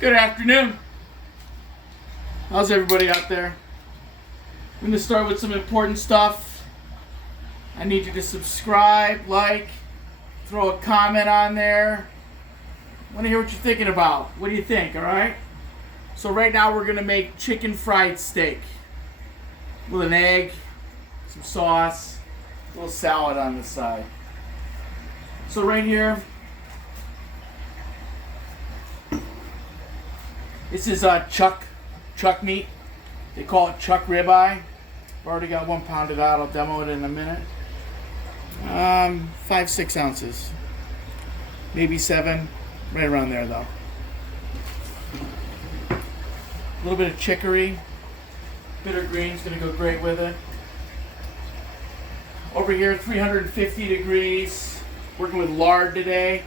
Good afternoon. How's everybody out there? I'm going to start with some important stuff. I need you to subscribe, like, throw a comment on there. I want to hear what you're thinking about. What do you think, alright? So right now we're going to make chicken fried steak with an egg, some sauce, a little salad on the side. So right here, this is chuck meat. They call it chuck ribeye. I've already got one pounded out. I'll demo it in a minute. 5-6 ounces, maybe 7, right around there though. A little bit of chicory, bitter green's gonna go great with it. Over here, 350 degrees. Working with lard today.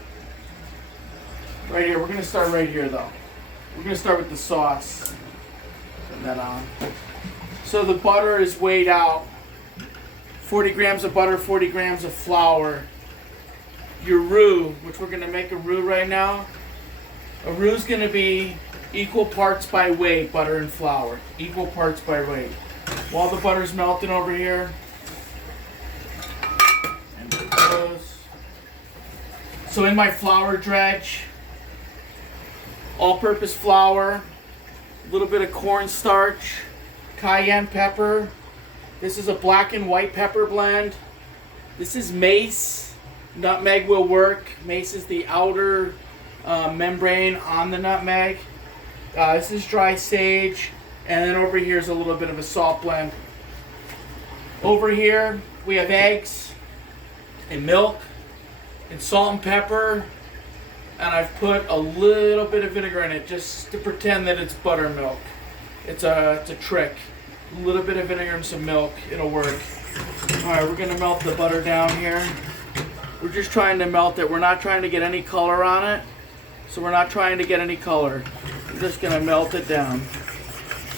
Right here, we're gonna start right here though. We're going to start with the sauce. Put that on. So the butter is weighed out. 40 grams of butter, 40 grams of flour. Your roux, which we're going to make a roux right now. A roux is going to be equal parts by weight, butter and flour. Equal parts by weight. While the butter's melting over here. And it goes. So in my flour dredge, all-purpose flour, a little bit of cornstarch, cayenne pepper. This is a black and white pepper blend. This is mace. Nutmeg will work. Mace is the outer membrane on the nutmeg. This is dry sage. And then over here is a little bit of a salt blend. Over here we have eggs and milk and salt and pepper. And I've put a little bit of vinegar in it just to pretend that it's buttermilk. It's a trick. A little bit of vinegar and some milk, it'll work. Alright, we're gonna melt the butter down here. We're just trying to melt it. We're not trying to get any color on it. So we're not trying to get any color. We're just gonna melt it down.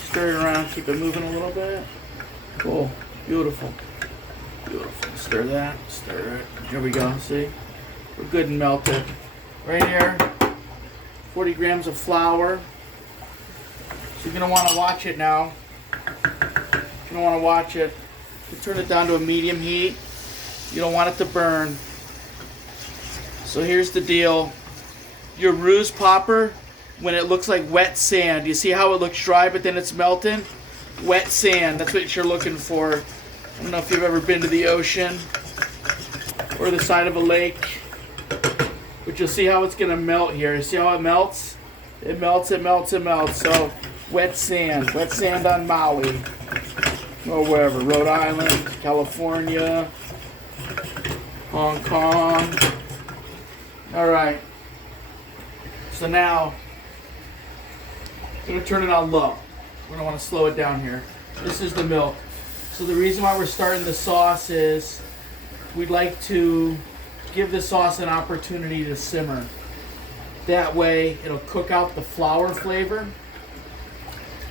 Stir it around, keep it moving a little bit. Cool, beautiful. Beautiful. Stir that, stir it. Here we go, see? We're good and melted. Right here, 40 grams of flour. So you're going to want to watch it now. You're going to want to watch it. You turn it down to a medium heat. You don't want it to burn. So here's the deal. Your roux popper, when it looks like wet sand, you see how it looks dry but then it's melting? Wet sand, that's what you're looking for. I don't know if you've ever been to the ocean or the side of a lake. But you'll see how it's going to melt here. You see how it melts? It melts, it melts, it melts. So, wet sand on Maui. Or wherever. Rhode Island, California, Hong Kong. Alright. So now, I'm going to turn it on low. We're going to want to slow it down here. This is the milk. So the reason why we're starting the sauce is we'd like to give the sauce an opportunity to simmer. That way it'll cook out the flour flavor.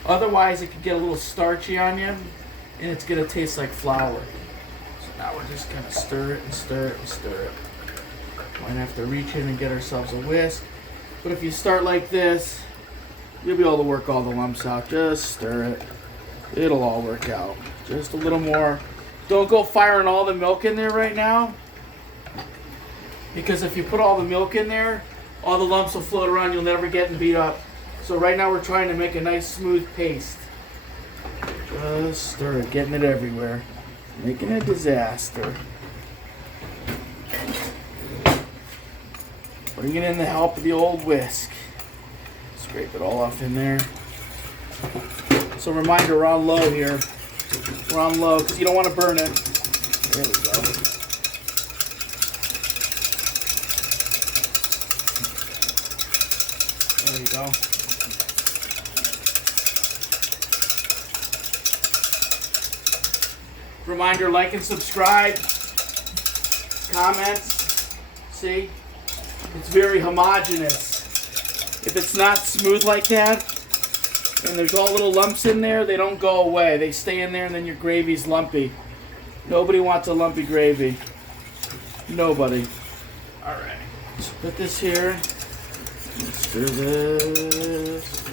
Otherwise it could get a little starchy on you and it's going to taste like flour. So now we're just going to stir it and stir it and stir it. Might have to reach in and get ourselves a whisk. But if you start like this, you'll be able to work all the lumps out. Just stir it. It'll all work out. Just a little more. Don't go firing all the milk in there right now. Because if you put all the milk in there, all the lumps will float around, you'll never get them beat up. So right now we're trying to make a nice smooth paste. Just stir it, getting it everywhere. Making a disaster. Bringing in the help of the old whisk. Scrape it all off in there. So reminder, we're on low here. We're on low because you don't want to burn it. There we go. There you go. Reminder, like and subscribe. Comments. See? It's very homogeneous. If it's not smooth like that, and there's all little lumps in there, they don't go away. They stay in there and then your gravy's lumpy. Nobody wants a lumpy gravy. Nobody. Alright. Let's put this here. Stir this.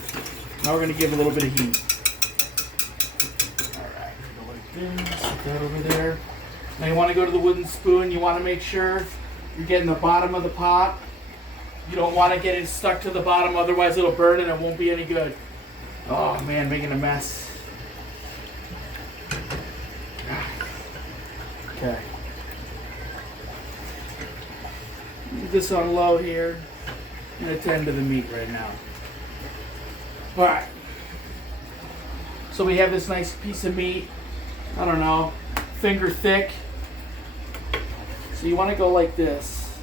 Now we're going to give it a little bit of heat. Alright, go like this, set that over there. Now you want to go to the wooden spoon. You want to make sure you're getting the bottom of the pot. You don't want to get it stuck to the bottom, otherwise it'll burn and it won't be any good. Oh man, making a mess. Okay. Leave this on low here. I'm going to tend to the meat right now. Alright. So we have this nice piece of meat. I don't know, finger thick. So you want to go like this.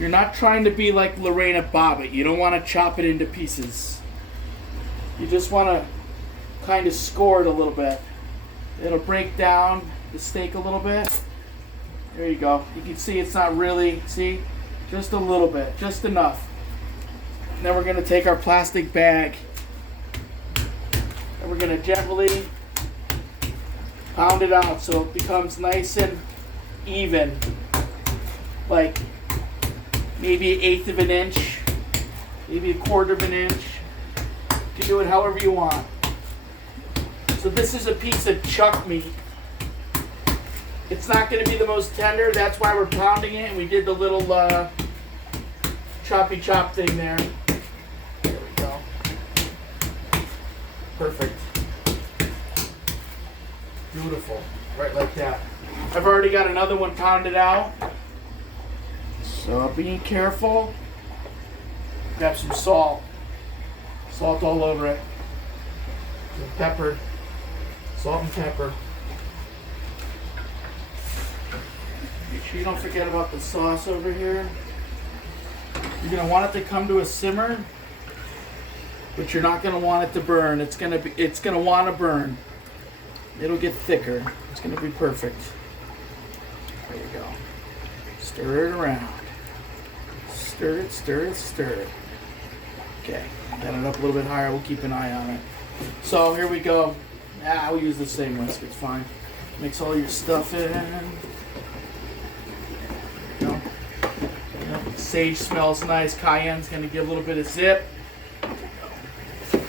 You're not trying to be like Lorena Bobbitt. You don't want to chop it into pieces. You just want to kind of score it a little bit. It'll break down the steak a little bit. There you go. You can see it's not really, see? Just a little bit, just enough. And then we're going to take our plastic bag and we're going to gently pound it out so it becomes nice and even. Like maybe 1/8 of an inch, maybe 1/4 of an inch. You can do it however you want. So this is a piece of chuck meat. It's not going to be the most tender, that's why we're pounding it, and we did the little choppy chop thing there. There we go. Perfect. Beautiful. Right like that. I've already got another one pounded out. So being careful. Grab some salt. Salt all over it. Some pepper. Salt and pepper. Make sure you don't forget about the sauce over here. You're going to want it to come to a simmer, but you're not going to want it to burn. It's going to want to burn. It'll get thicker. It's going to be perfect. There you go. Stir it around. Stir it, stir it, stir it. Okay, get it up a little bit higher. We'll keep an eye on it. So here we go. We'll use the same whisk. It's fine. Mix all your stuff in. There you go. Yep. Sage smells nice. Cayenne's going to give a little bit of zip. There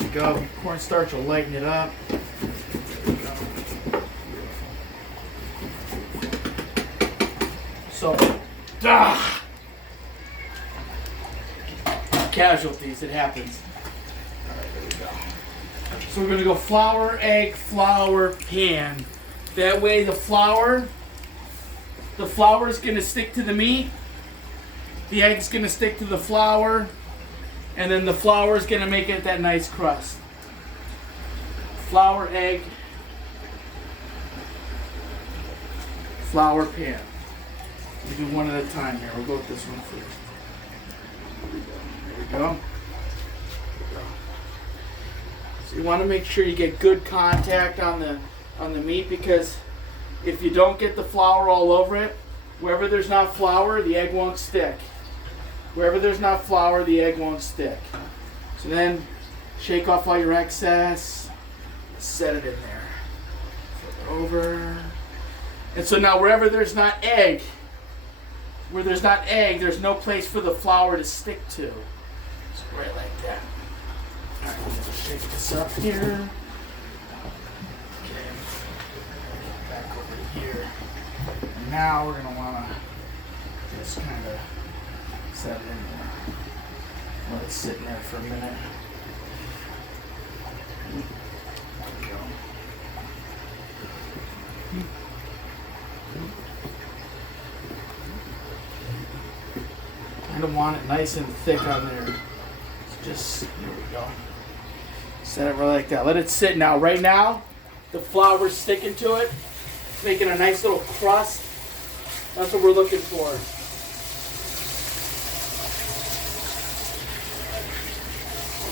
we go. Cornstarch will lighten it up. There we go. So, casualties, it happens. Alright, there we go. So we're going to go flour, egg, flour, pan. That way the flour is going to stick to the meat, the egg's going to stick to the flour, and then the flour is going to make it that nice crust. Flour, egg, flour, pan. We'll do one at a time here. We'll go with this one first. There we go. So you want to make sure you get good contact on the meat, because if you don't get the flour all over it, wherever there's not flour, the egg won't stick. Wherever there's not flour, the egg won't stick. So then shake off all your excess, set it in there. Flip it over. And so now wherever there's not egg, there's no place for the flour to stick to. So right like that. Alright, I'm going to shake this up here. Okay. Back over to here. And now we're going to want to just kind of set it in there. Let it sit in there for a minute. There we go. I don't want it nice and thick on there. So just, there we go. Set it right like that. Let it sit now. Right now, the flour's sticking to it, making a nice little crust. That's what we're looking for.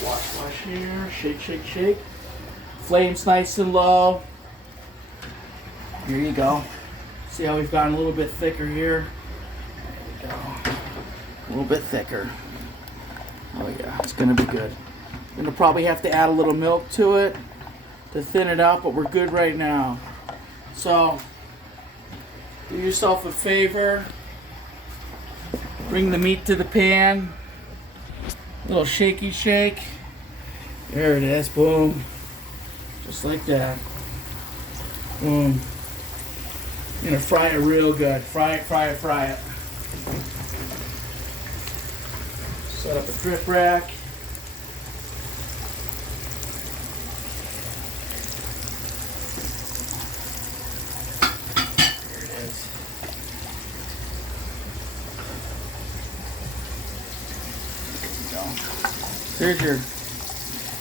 Wash here. Shake, shake, shake. Flame's nice and low. Here you go. See how we've gotten a little bit thicker here? There we go. A little bit thicker. Oh yeah, it's gonna be good. I'm gonna probably have to add a little milk to it to thin it out, but we're good right now. So, do yourself a favor. Bring the meat to the pan. Little shaky shake. There it is. Boom. Just like that. Boom. I'm gonna fry it real good. Fry it, fry it, fry it. Set up a drip rack. There it is. There we go.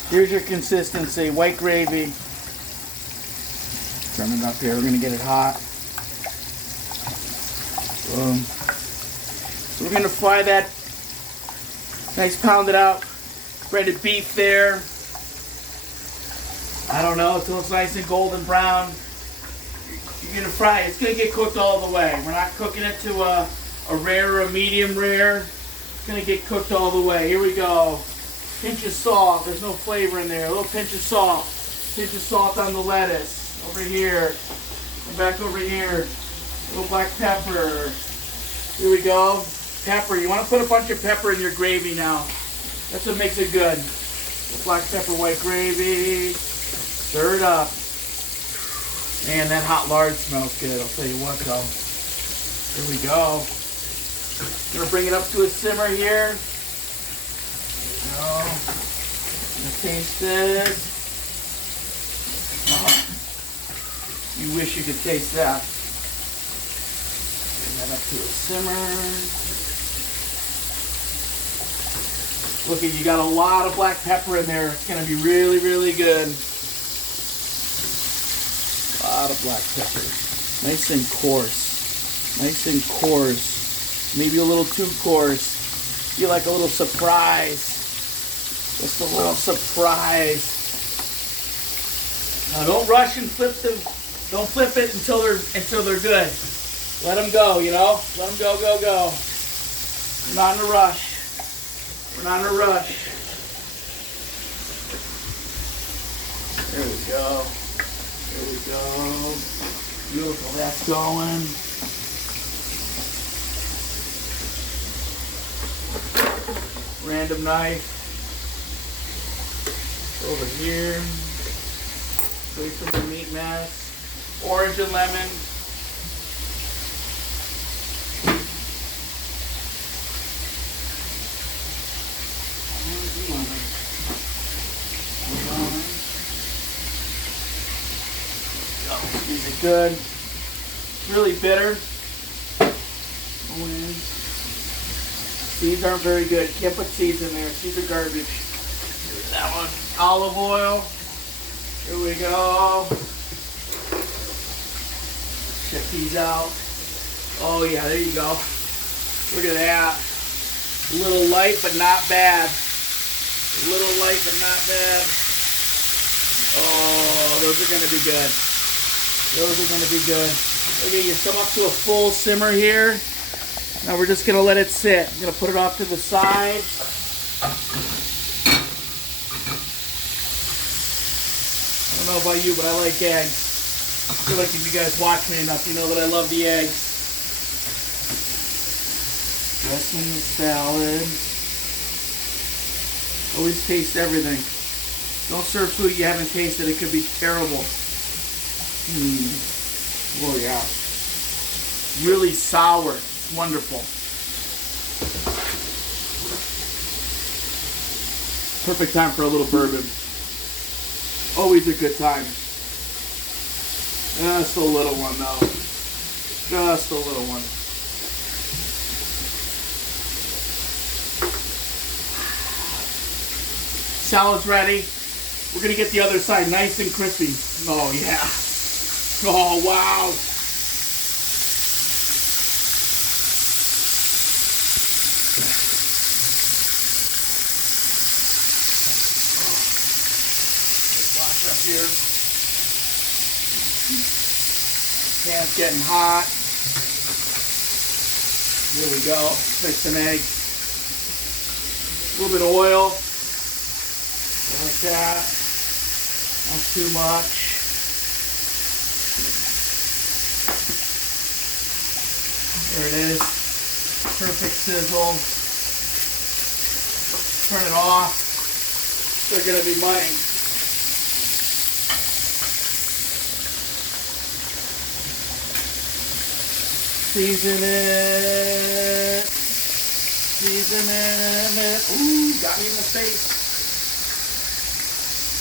Here's your consistency. White gravy. Turn it up here. We're gonna get it hot. Boom. So we're gonna fry that nice pounded out breaded beef there. I don't know, until it's nice and golden brown. You're gonna fry it. It's gonna get cooked all the way. We're not cooking it to a rare or a medium rare. It's gonna get cooked all the way. Here we go. Pinch of salt. There's no flavor in there. A little pinch of salt. Pinch of salt on the lettuce. Over here. Come back over here. A little black pepper. Here we go. Pepper. You want to put a bunch of pepper in your gravy now. That's what makes it good. Black pepper, white gravy. Stir it up. Man, that hot lard smells good. I'll tell you what, though. Here we go. I'm going to bring it up to a simmer here. I'm going to taste this. Oh, you wish you could taste that. Bring that up to a simmer. Look at, you got a lot of black pepper in there. It's going to be really, really good. A lot of black pepper. Nice and coarse. Nice and coarse. Maybe a little too coarse. You like a little surprise. Just a little surprise. Now don't rush and flip them. Don't flip it until they're good. Let them go, you know? Let them go, go, go. We're not in a rush. We're not in a rush. There we go. There we go. Beautiful. That's going. Random knife. Over here. Away from the meat mess. Orange and lemon. These are good. It's really bitter. Seeds aren't very good. Can't put seeds in there. Seeds are garbage. Here's that one. Olive oil. Here we go. Check these out. Oh yeah, there you go. Look at that. A little light but not bad. A little light but not bad. Oh, those are going to be good. Those are going to be good. Okay, you come up to a full simmer here. Now we're just going to let it sit. I'm going to put it off to the side. I don't know about you, but I like eggs. I feel like if you guys watch me enough, you know that I love the eggs. Dressing the salad. Always taste everything. Don't serve food you haven't tasted. It could be terrible. Oh yeah. Really sour. It's wonderful. Perfect time for a little bourbon. Always a good time. Just a little one though. Just a little one. Salad's ready. We're gonna get the other side nice and crispy. Oh yeah. Oh wow. Wash up here. Pan's getting hot. Here we go. Make some eggs. A little bit of oil. Like that. Not too much. There it is. Perfect sizzle. Turn it off. They're gonna be mine. Season it. Season it. Ooh, got me in the face.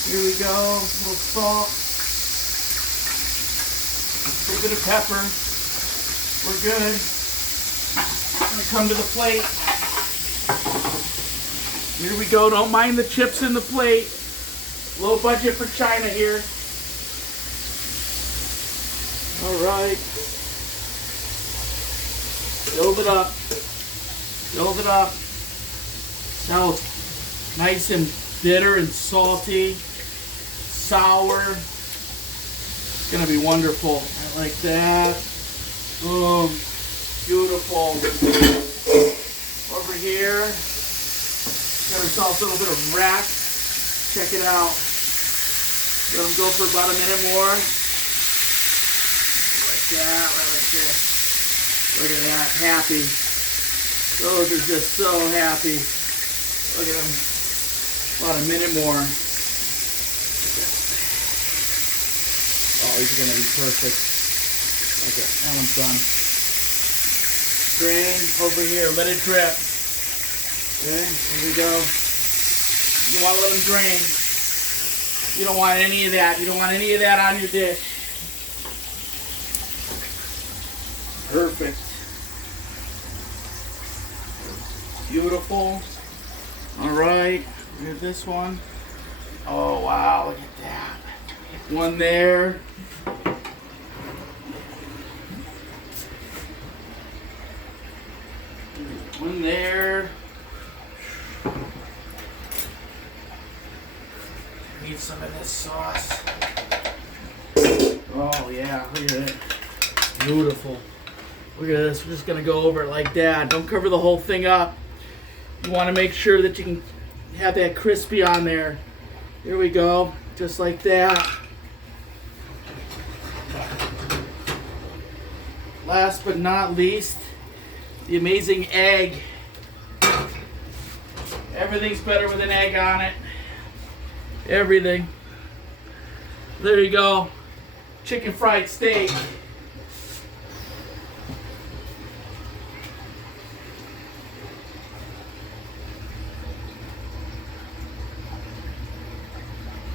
Here we go. A little salt. A little bit of pepper. We're good. I'm gonna come to the plate. Here we go. Don't mind the chips in the plate. Low budget for China here. All right. Build it up. Build it up. Now, nice and bitter and salty. Sour. It's gonna be wonderful. I like that. Boom. Beautiful. Over here, got ourselves a little bit of rack. Check it out. Let them go for about a minute more. Like that, right like this. Look at that, happy. Those are just so happy. Look at them. About a minute more. Oh, these are gonna be perfect. Okay, that one's done. Drain over here, let it drip. Okay, here we go. You want to let them drain. You don't want any of that. You don't want any of that on your dish. Perfect. Beautiful. All right, here's this one. Oh wow, look at that. One there. One there. Need some of this sauce. Oh yeah, look at it. Beautiful. Look at this. We're just gonna go over it like that. Don't cover the whole thing up. You want to make sure that you can have that crispy on there. Here we go. Just like that. Last but not least, the amazing egg. Everything's better with an egg on it. Everything. There you go. Chicken fried steak.